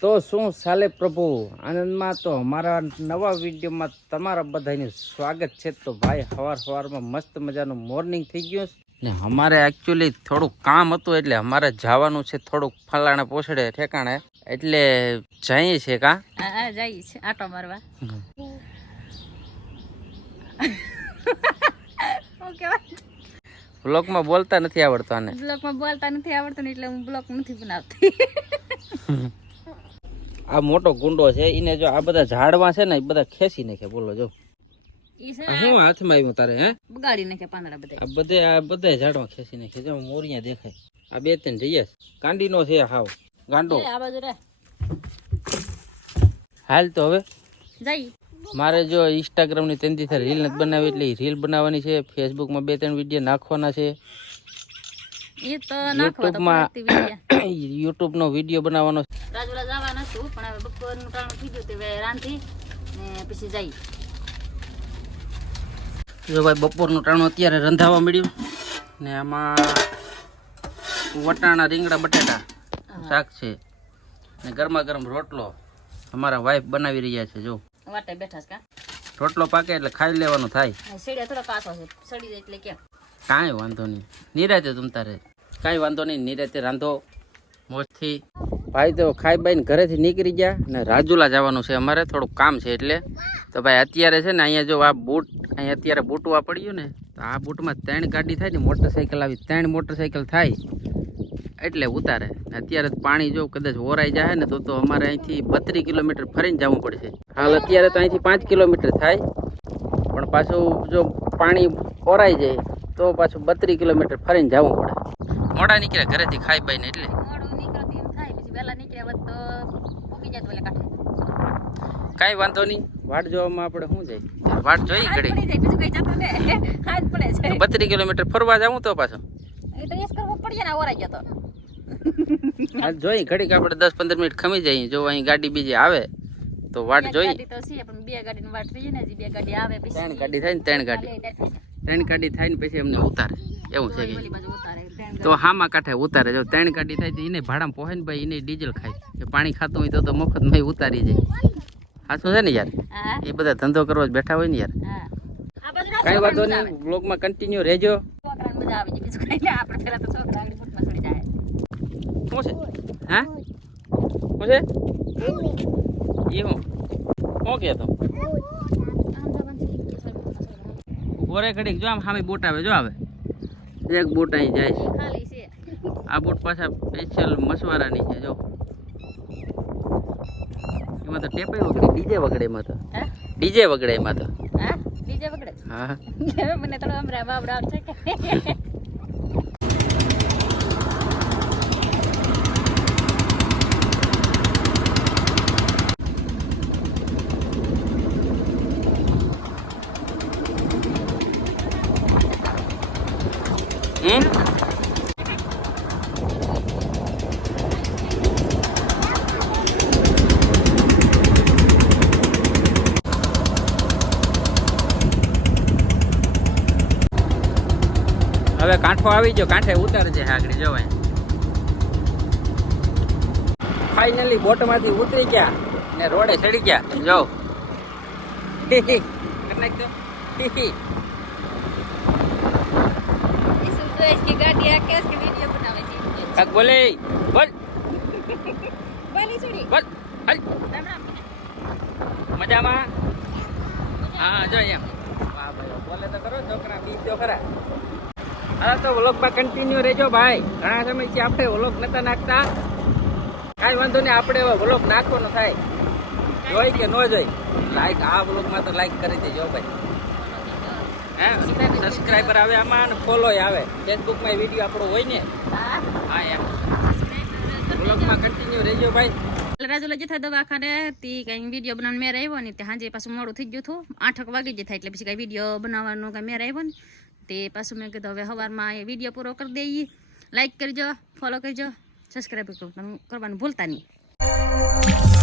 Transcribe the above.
તો શું ચાલે પ્રભુ આનંદમાં? તો અમારા નવા વિડીયોમાં તમારા બધાનું સ્વાગત છે. તો ભાઈ સવારમાં મસ્ત મજાનું મોર્નિંગ થઈ ગયું ને અમારે એકચ્યુઅલી થોડુંક કામ હતું એટલે અમારે જવાનું છે થોડુંક ફલાણે પોછડે ઠેકાણે એટલે જઈએ છે કા જઈએ છે આટો મારવા. બ્લોગમાં બોલતા નથી આવડતું આને. બ્લોગમાં બોલતા નથી આવડતું એટલે હું બ્લોગ નથી બનાવતી. આ મોટો ગુંડો છે એને જો આ બધા ઝાડવા છે ને એ બધા ખેંચી નાખે. બોલો જો શું હાથમાં આવ્યું તારે? હે બગાડી નાખે પાંદડા બધા. આ બધા ઝાડવા ખેંચી નાખે. જો મોરિયા દેખાય. આ બે ત્રણ જઈએ કાંડીનો છે હાવ ગાંડો. આ બાજુ રે હાલ તો હવે જઈ. મારે જો ઇન્સ્ટાગ્રામ ની તેનથી રીલ નથી બનાવી એટલે રીલ બનાવવાની છે. ફેસબુકમાં 2-3 વિડીયો નાખવાના છે. એ તો નાખવા તો પડતી વિડિયો. યુટ્યુબ નો વિડીયો બનાવવાનો છે. રાજુલા જવાના છું પણ હવે બપોરનું ટાણું થઈ ગયું તે રાંધી ને પછી જઈ. જો ભાઈ બપોરનું ટાણું અત્યારે રંધાવા મળ્યું ને આમાં વટાણા રીંગણા બટાટા શાક છે ને ગરમા ગરમ રોટલો અમારા વાઈફ બનાવી રહ્યા છે. જો વાટે બેઠા છે કા રોટલો પાકે એટલે ખાઈ લેવાનું થાય. સીડિયા થોડો કાચો છે સડી જાય એટલે કેમ કાંઈ વાંધો નહીં. નિરાતે તમ તારે કાંઈ વાંધો નહીં. નિરાતે રાંધો મોજથી. ભાઈ તો ખાઈ બાઈને ઘરેથી નીકળી ગયા ને રાજુલા જવાનું છે અમારે થોડુંક કામ છે એટલે. તો ભાઈ અત્યારે છે ને અહીંયા જો આ બૂટ અહીંયા અત્યારે બૂટવા પડ્યું ને તો આ બૂટમાં 3 ગાડી થાય ને મોટરસાઇકલ આવી 3 મોટરસાઇકલ થાય એટલે ઉતારે. અત્યારે પાણી જો કદાચ ઓરાઈ જાય ને તો અમારે અહીંથી 32 કિલોમીટર ફરીને જવું પડશે. હાલ અત્યારે તો અહીંથી 5 કિલોમીટર થાય પણ પાછું જો પાણી ઓરાઈ જાય તો પાછું 32 કિલોમીટર ફરીને જવું પડે. મોડા નીકળ્યા ઘરેથી ખાઈ બાઈને એટલે મોડું નીકળતી એમ થાય પછી વહેલા નીકળ્યા હોત તો ઉગી જાય તો એટલે કાઢે. કાંઈ વાંધો નહીં. વાટ જોવામાં આપણે શું જાય વાટ જોઈ ઘડી પડી જાય બીજું કઈ જતો ને હાથ પડે છે. 32 કિલોમીટર ફરવા જાવું તો પાછો એ તો એસ કરવો પડે ને ઓરાઈ ગયો તો. હાલ જોઈ ઘડીક આપણે 10-15 મિનિટ ખમી જઈએ. જો અહીં ગાડી બીજી આવે તો વાટ જોઈ. ગાડી તો છે પણ 2 ગાડીની વાટ રહી ને હજી 2 ગાડી આવે પછી 3 ગાડી થાય ને 3 ગાડી થાય ને પછી અમને ઉતારે એવું છે કે ઓલી બાજુ ઉતારે તો હામાં કાંઠે ઉતારે. જો 3 ગાડી થાય તો એને ભાડામાં પોહે ને ભાઈ એને ડીઝલ ખાય. એ પાણી ખાતું હોય તો મફતમાં ઉતારી જાય. સાચું છે ને યાર? હા એ બધા ધંધો કરવા જ બેઠા હોય ને યાર. હા આ બાજુ કાંઈ વાંધો નહીં. બ્લોગમાં કન્ટિન્યુ રહેજો. છોકરાને મજા આવે છે બીજું કઈ ને આપણે પેલા તો છોકરા આગળ ફૂટમાં ચડી જાય. શું છે? હા શું છે એ હું કહેતો ઓરે ઘડીક જો આમ સામે બોટ આવે. જો આવે એક બોટ અહીં જાય છે. ખાલી છે આ બોટ પાછા સ્પેશિયલ મસવારાની છે. જો એમાં તો ટેપે વગડે ડીજે વગડે એમાં તો હા ડીજે વગડે એમાં તો. હા ડીજે પકડે. હા મને થોડો હમરા બાબડા છે કે હવે કાંઠો આવી ગયો. કાંઠે ઉતારજે આગળ જવાય. ફાઇનલી બોટમાંથી ઉતરી ગયા ને રોડે ચડી ગયા. જો ગાડી આ કેસ કે વિડિયો બનાવે છે. બોલે બોલ બોલી છોડી બોલ હાલ રામ રામ. મજામાં? હા જો એમ. વાહ ભાઈ બોલે તો કરો છોકરા બી તો ખરા. હા તો વ્લોગમાં કન્ટિન્યુ રહેજો ભાઈ. ઘણા સમયથી આપણે વ્લોગ નતા નાખતા. કાંઈ વાંધો નહીં. આપણે હવે વ્લોગ નાખવાનો થાય જોઈ કે ન જોઈ લાઈક આ વ્લોગમાં તો લાઈક કરી દેજો ભાઈ. હે સબસ્ક્રાઈબર આવે આમાં અને ફોલો આવે. ફેસબુકમાં વિડીયો આપણો હોય ને. હા એમ વ્લોગમાં કન્ટિન્યુ રહેજો ભાઈ. રાજુલા જતા દવાખાને તે કઈ વિડીયો બનાવવાનો મેર આવ્યો ને તે સાંજે પાછું મોડું થઈ ગયું હતું. 8 વાગી જ થાય એટલે પછી કઈ વિડીયો બનાવવાનો કઈ મેર આવ્યો ને તે પાછું મેં કીધું હવે સવારમાં એ વિડીયો પૂરો કરી દઈએ. લાઈક કરજો, ફોલો કરજો, સબસ્ક્રાઈબ કરવાનું ભૂલતા નહીં.